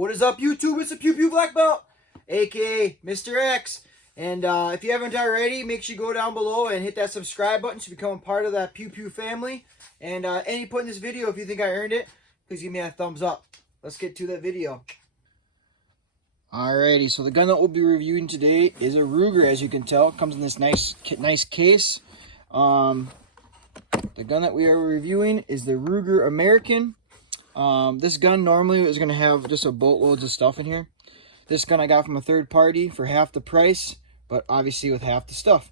What is up, YouTube? It's a Pew Pew Black Belt, aka Mr. X. And if you haven't already, make sure you go down below and hit that subscribe button to become a part of that Pew Pew family. And any point in this video, if you think I earned it, please give me a thumbs up. Let's get to that video. Alrighty, so the gun that we'll be reviewing today is a Ruger. As you can tell, it comes in this nice case. The gun that we are reviewing is the Ruger American. This gun normally is going to have just a boatloads of stuff in here. This gun I got from a third party for half the price, but obviously with half the stuff.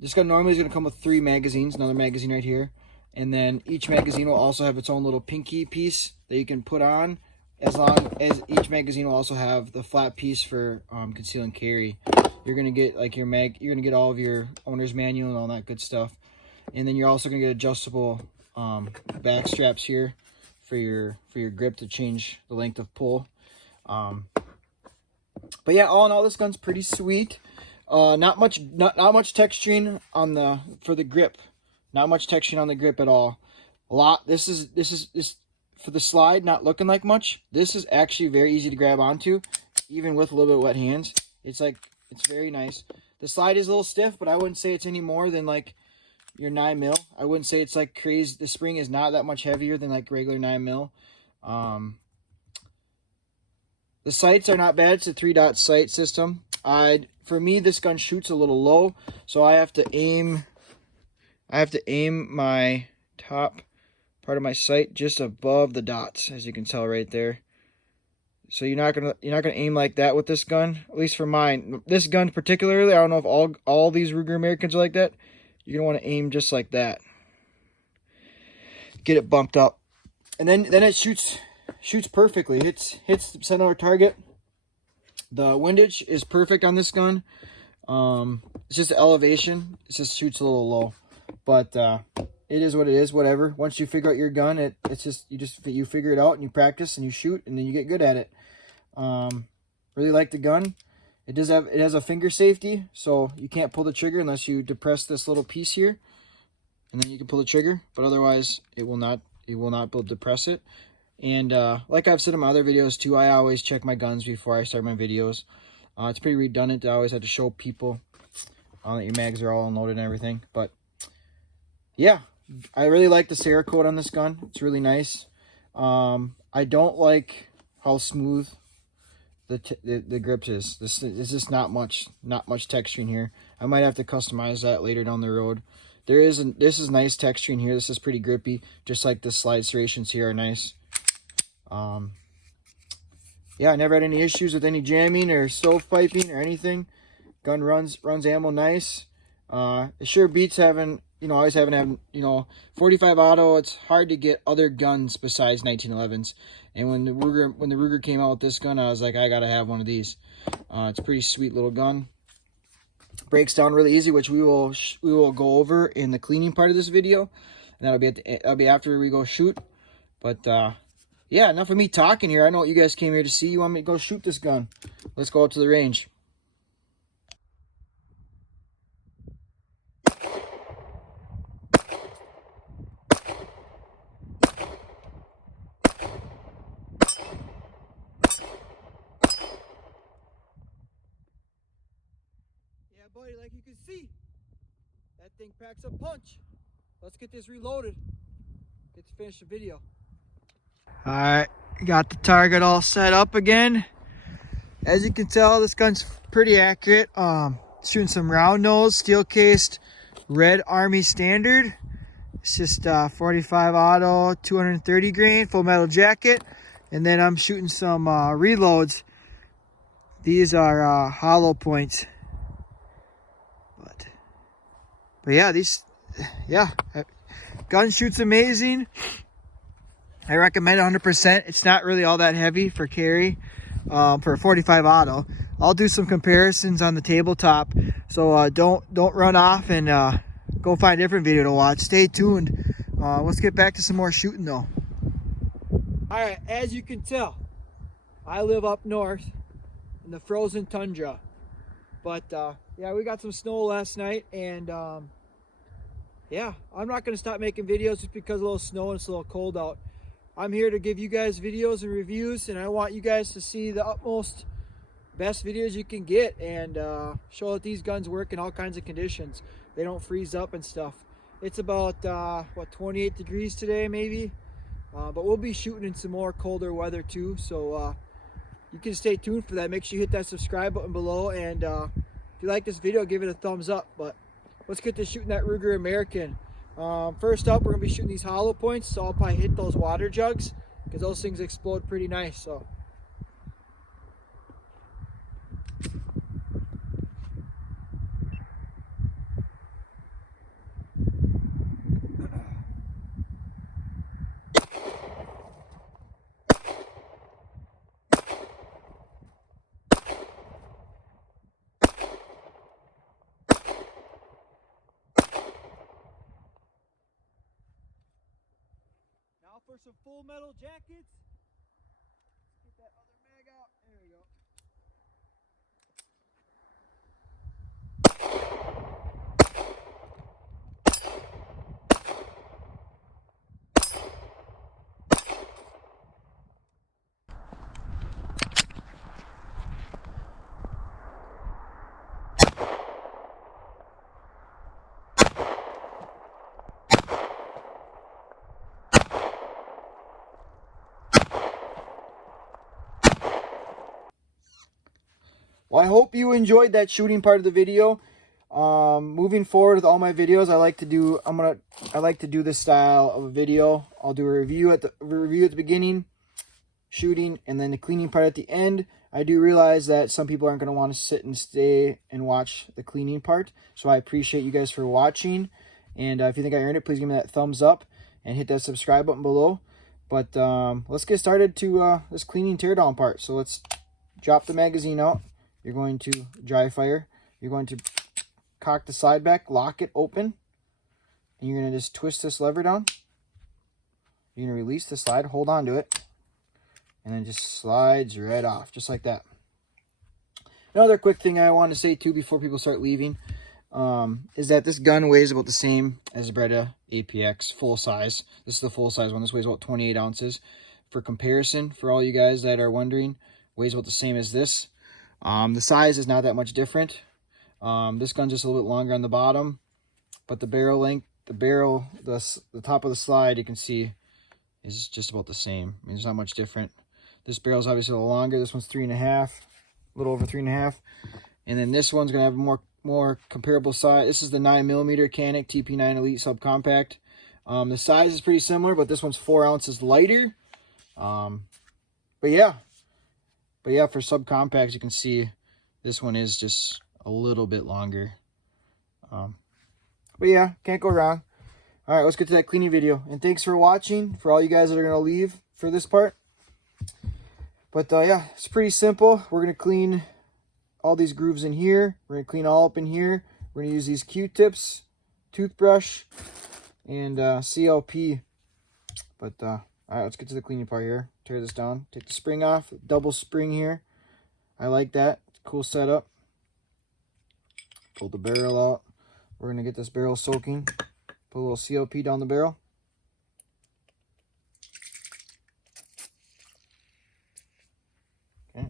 This gun normally is going to come with 3 magazines, another magazine right here. And then each magazine will also have its own little pinky piece that you can put on, as long as each magazine will also have the flat piece for conceal and carry. You're going to get like you're going to get all of your owner's manual and all that good stuff. And then you're also going to get adjustable back straps here for your grip to change the length of pull. But yeah, all in all, this gun's pretty sweet. Not much texturing on for the grip. Not much texturing on the grip at all. This is for the slide, not looking like much. This is actually very easy to grab onto, even with a little bit of wet hands. It's very nice. The slide is a little stiff, but I wouldn't say it's any more than like your 9mm. I wouldn't say it's like crazy. The spring is not that much heavier than like regular 9mm. The sights are not bad. It's a 3-dot sight system. For me, this gun shoots a little low, so I have to aim my top part of my sight just above the dots, as you can tell right there. So you're not gonna aim like that with this gun, at least for mine. This gun particularly, I don't know if all these Ruger Americans are like that. You're gonna want to aim just like that. Get it bumped up, and then it shoots perfectly. Hits the center of target. The windage is perfect on this gun. It's just the elevation. It just shoots a little low, but it is what it is. Whatever. Once you figure out your gun, you figure it out and you practice and you shoot and then you get good at it. Really like the gun. It has a finger safety, so you can't pull the trigger unless you depress this little piece here, and then you can pull the trigger. But otherwise, it will not be able to depress it. And like I've said in my other videos too, I always check my guns before I start my videos. It's pretty redundant to always have to show people that your mags are all unloaded and everything. But yeah, I really like the Cerakote on this gun. It's really nice. I don't like how smooth the grip is. This is just not much texturing here. I might have to customize that later down the road. This is nice texturing here. This is pretty grippy, just like the slide serrations here are nice. Yeah, I never had any issues with any jamming or stovepiping or anything. Gun runs ammo nice. It sure beats having, always having 45 auto. It's hard to get other guns besides 1911s. And when the Ruger came out with this gun, I was like, I gotta have one of these. It's a pretty sweet little gun. Breaks down really easy, which we will go over in the cleaning part of this video, and that'll be after we go shoot. But yeah, enough of me talking here. I know what you guys came here to see. You want me to go shoot this gun? Let's go out to the range. Yeah, buddy, like you can see, that thing packs a punch. Let's get this reloaded. Get to finish the video. Alright, got the target all set up again. As you can tell, this gun's pretty accurate. Shooting some round nose, steel cased red Army standard. It's just 45 auto, 230 grain, full metal jacket. And then I'm shooting some reloads. These are hollow points. But yeah, gun shoots amazing. I recommend 100%. It's not really all that heavy for carry for a 45 auto. I'll do some comparisons on the tabletop, so don't run off and go find a different video to watch. Stay tuned. Let's get back to some more shooting though. All right, as you can tell, I live up north in the frozen tundra, but yeah, we got some snow last night, and yeah, I'm not going to stop making videos just because of a little snow and it's a little cold out. I'm here to give you guys videos and reviews, and I want you guys to see the utmost best videos you can get, and show that these guns work in all kinds of conditions. They don't freeze up and stuff. It's about what, 28 degrees today maybe, but we'll be shooting in some more colder weather too, so you can stay tuned for that. Make sure you hit that subscribe button below, and if you like this video, give it a thumbs up. But let's get to shooting that Ruger American. First up, we're gonna be shooting these hollow points, so I'll probably hit those water jugs because those things explode pretty nice. So now for some full metal jackets. Let's get that other mag out. There we go. Well, I hope you enjoyed that shooting part of the video. Moving forward with all my videos, I like to do this style of a video. I'll do a review at the beginning, shooting, and then the cleaning part at the end. I do realize that some people aren't going to want to sit and stay and watch the cleaning part, so I appreciate you guys for watching. And if you think I earned it, please give me that thumbs up and hit that subscribe button below. But let's get started to this cleaning teardown part. So let's drop the magazine out. You're going to dry fire. You're going to cock the slide back, lock it open, and you're going to just twist this lever down. You're going to release the slide, hold on to it, and then just slides right off, just like that. Another quick thing I want to say too before people start leaving is that this gun weighs about the same as the Beretta APX full size. This is the full size one. This weighs about 28 ounces. For comparison, for all you guys that are wondering, weighs about the same as this. The size is not that much different. This gun's just a little bit longer on the bottom, but the barrel length, the top of the slide, you can see is just about the same. I mean, there's not much different. This barrel's obviously a little longer. This one's 3.5, a little over 3.5, and then this one's gonna have a more comparable size. This is the 9mm Canic TP9 Elite Subcompact. The size is pretty similar, but this one's 4 ounces lighter. But yeah, for subcompacts, you can see this one is just a little bit longer. But yeah, can't go wrong. All right, let's get to that cleaning video. And thanks for watching, for all you guys that are going to leave for this part. But yeah, it's pretty simple. We're going to clean all these grooves in here. We're going to clean all up in here. We're going to use these Q-tips, toothbrush, and CLP. But all right, let's get to the cleaning part here. Tear this down. Take the spring off. Double spring here. I like that. It's a cool setup. Pull the barrel out. We're going to get this barrel soaking. Put a little CLP down the barrel. Okay.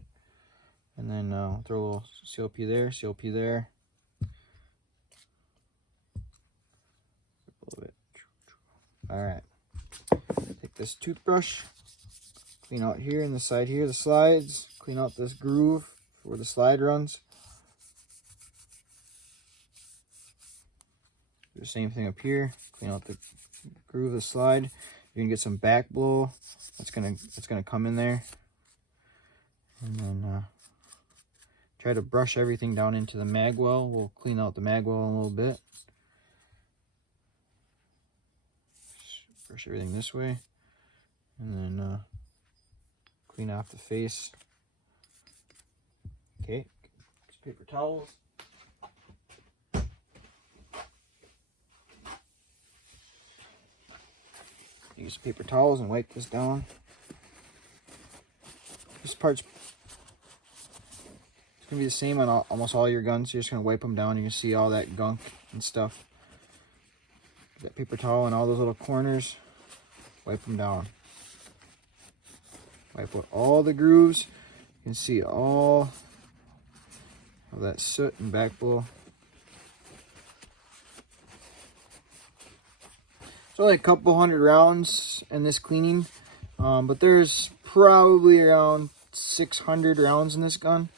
And then throw a little CLP there, CLP there. A little bit. All right. Take this toothbrush. Clean out here in the side here, the slides. Clean out this groove where the slide runs. Do the same thing up here. Clean out the groove of the slide. You're gonna get some back blow. That's gonna come in there. And then try to brush everything down into the mag well. We'll clean out the mag well in a little bit. Just brush everything this way. And then clean off the face. Okay, some paper towels. Use paper towels and wipe this down. This part's gonna be the same on almost all your guns. You're just gonna wipe them down. You can see all that gunk and stuff. That paper towel and all those little corners. Wipe them down. Wipe out all the grooves. You can see all of that soot and back bowl. It's only a couple hundred rounds in this cleaning, but there's probably around 600 rounds in this gun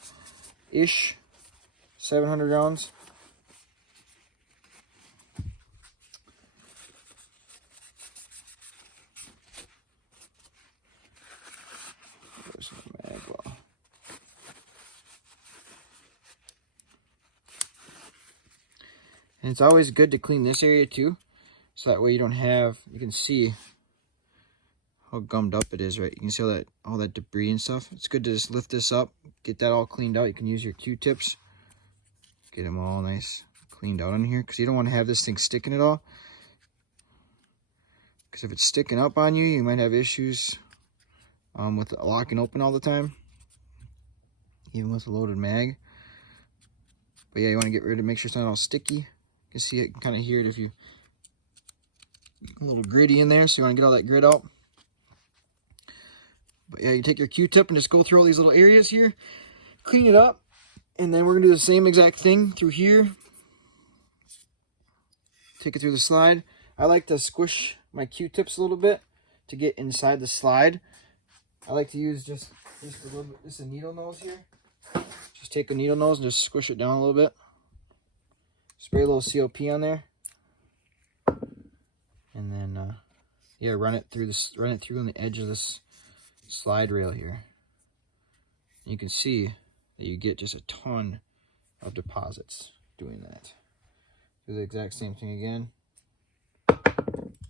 ish, 700 rounds. There's the mag well. And it's always good to clean this area too, so that way you don't have, you can see how gummed up it is, right? You can see all that debris and stuff. It's good to just lift this up, get that all cleaned out. You can use your Q-tips, get them all nice cleaned out on here, because you don't want to have this thing sticking at all. Because if it's sticking up on you, you might have issues with it locking open all the time, even with a loaded mag. But yeah, you want to get rid of, make sure it's not all sticky. You can see it, kind of hear it if you, a little gritty in there, so you want to get all that grit out. But yeah, you take your Q-tip and just go through all these little areas here, clean it up, and then we're gonna do the same exact thing through here. Take it through the slide. I like to squish my Q-tips a little bit to get inside the slide. I like to use just a little bit, just a needle nose here. Just take a needle nose and just squish it down a little bit. Spray a little COP on there, and then yeah, run it through on the edge of this slide rail here. You can see that you get just a ton of deposits doing that. Do the exact same thing again.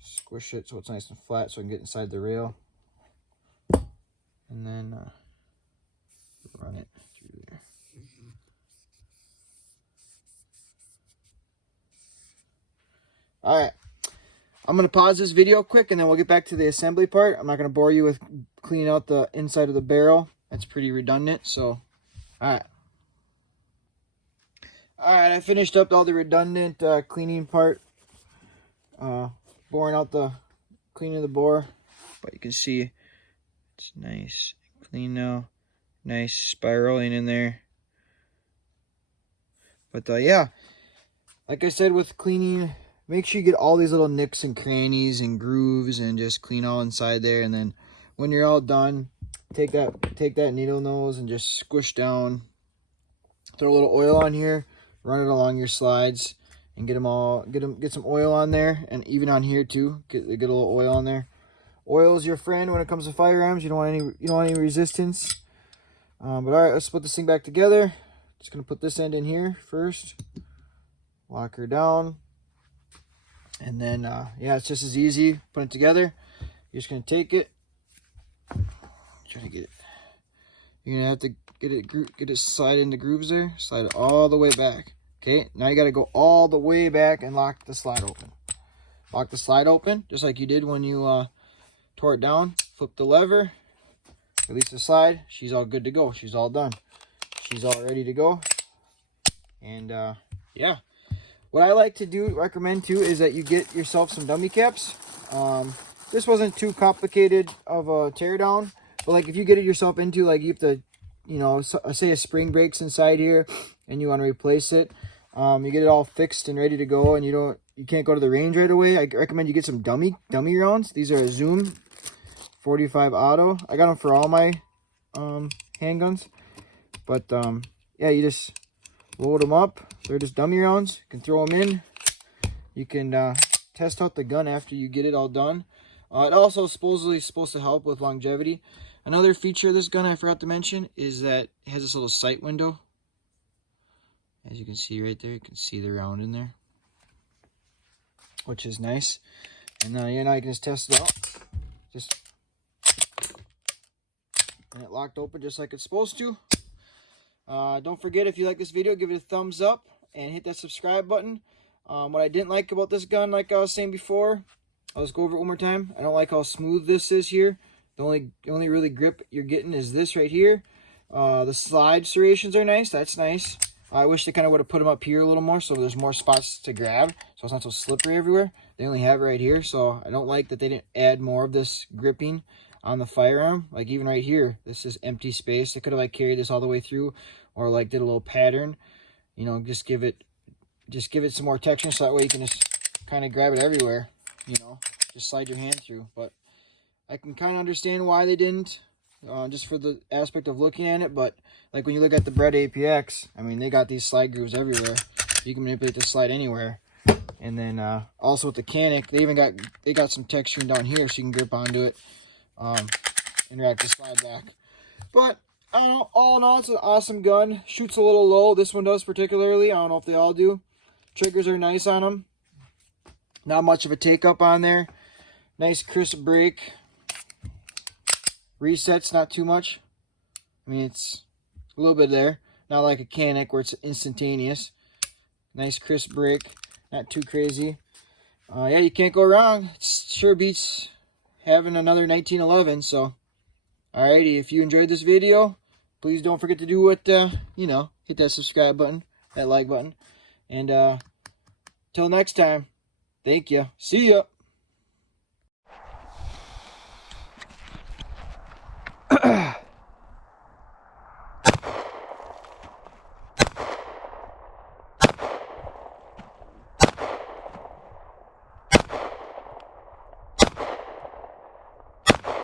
Squish it so it's nice and flat so I can get inside the rail. And then run it through there. All right. I'm going to pause this video quick and then we'll get back to the assembly part. I'm not going to bore you with cleaning out the inside of the barrel. That's pretty redundant. So, all right, I finished up all the redundant cleaning part. Boring out the, cleaning the bore. But you can see it's nice and clean now. Nice spiraling in there. But yeah, like I said with cleaning, make sure you get all these little nicks and crannies and grooves and just clean all inside there. And then when you're all done, take that needle nose and just squish down. Throw a little oil on here, run it along your slides, and get some oil on there, and even on here too. Get a little oil on there. Oil is your friend when it comes to firearms. You don't want any resistance. But all right, let's put this thing back together. Just gonna put this end in here first. Lock her down. And then, yeah, it's just as easy. Put it together. You're just going to take it. Try to get it. You're going to have to get it slide into grooves there. Slide it all the way back. Okay, now you got to go all the way back and lock the slide open. Lock the slide open, just like you did when you tore it down. Flip the lever. Release the slide. She's all good to go. She's all done. She's all ready to go. And, yeah. What I like to recommend too, is that you get yourself some dummy caps. This wasn't too complicated of a teardown, but like if you get it yourself into, like you have to, you know, say a spring breaks inside here and you want to replace it, you get it all fixed and ready to go, and you can't go to the range right away. I recommend you get some dummy rounds. These are a Zoom 45 auto. I got them for all my handguns, but yeah, you just load them up. They're just dummy rounds. You can throw them in. You can test out the gun after you get it all done. It also supposedly is supposed to help with longevity. Another feature of this gun I forgot to mention is that it has this little sight window. As you can see right there, you can see the round in there, which is nice. And now you can just test it out. And it locked open just like it's supposed to. Don't forget, if you like this video, give it a thumbs up and hit that subscribe button. What I didn't like about this gun, like I was saying before, I'll just go over it one more time. I don't like how smooth this is here. The only really grip you're getting is this right here. The slide serrations are nice. That's nice. I wish they kind of would have put them up here a little more so there's more spots to grab, so it's not so slippery everywhere. They only have it right here, so I don't like that they didn't add more of this gripping. on the firearm. Like even right here, this is empty space. They could have like carried this all the way through, or like did a little pattern. You know, just give it some more texture, so that way you can just kind of grab it everywhere. You know, just slide your hand through. But I can kind of understand why they didn't, just for the aspect of looking at it. But like when you look at the Brett APX, I mean, they got these slide grooves everywhere. You can manipulate the slide anywhere. And then also with the Canic, they got some texturing down here, so you can grip onto it, and rack the slide back. But I don't know, all in all, it's an awesome gun. Shoots a little low. This one does particularly. I don't know if they all do. Triggers are nice on them. Not much of a take up on there. Nice crisp break. Resets not too much. I mean, it's a little bit there. Not like a Canic where it's instantaneous. Nice crisp break. Not too crazy. Yeah, you can't go wrong. It sure beats having another 1911. So, alrighty, if you enjoyed this video, please don't forget to do what, you know, hit that subscribe button, that like button. And till next time, thank you. See ya.